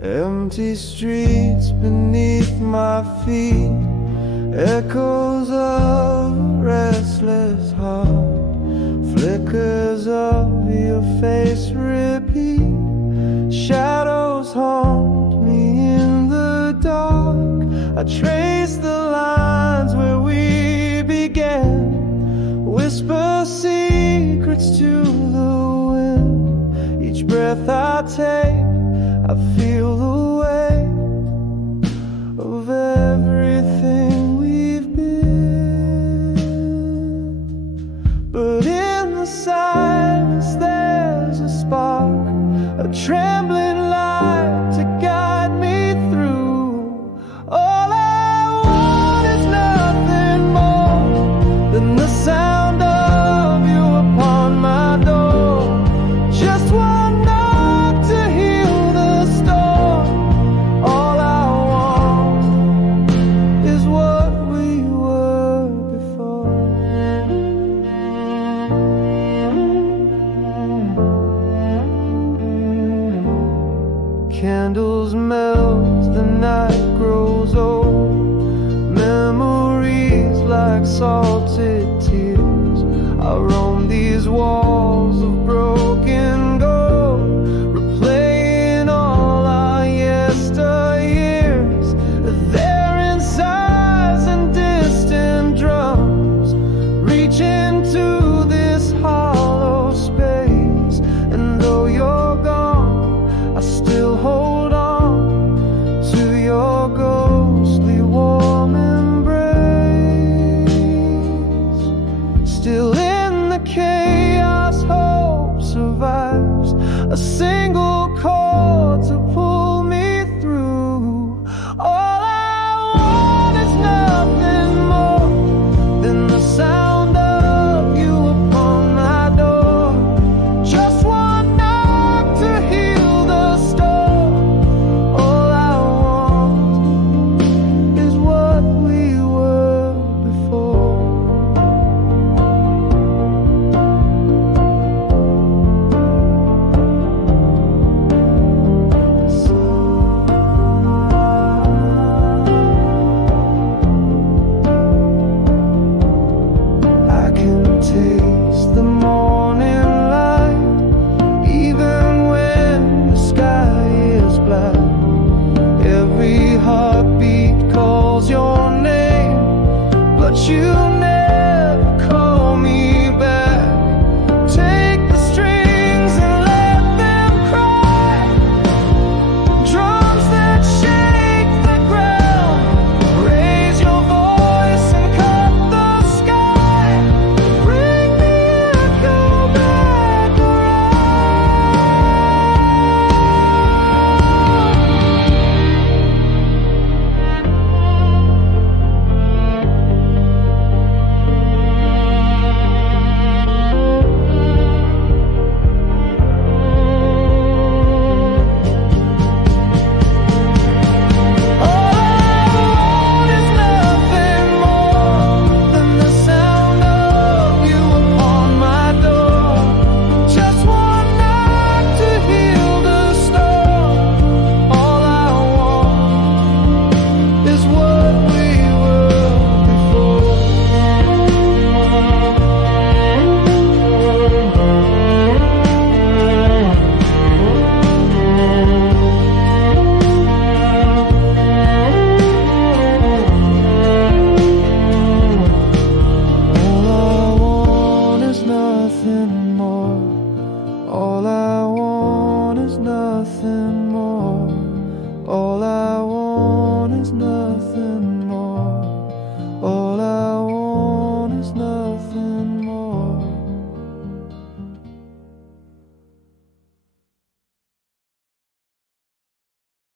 Empty streets beneath my feet, echoes of a restless heart, flickers of your face repeat, shadows haunt me in the dark. I trace the lines where we began, whisper secrets to the wind. Each breath I take, I feel the weight of everything we've been. But in the silence there's a spark, a trembling light to guide me through. All I want is nothing more than the sound of you upon my door. Just one knock to heal the storm. All I want is what we were before. Candles melt, the night grows old, memories like salted tears. I roam these walls of broken gold, replaying all our yesteryears. They're in sighs and distant drums, reaching to this hollow space. And though you're gone, I still hold on to your ghostly warm embrace. Still in the chaos, hope survives. A single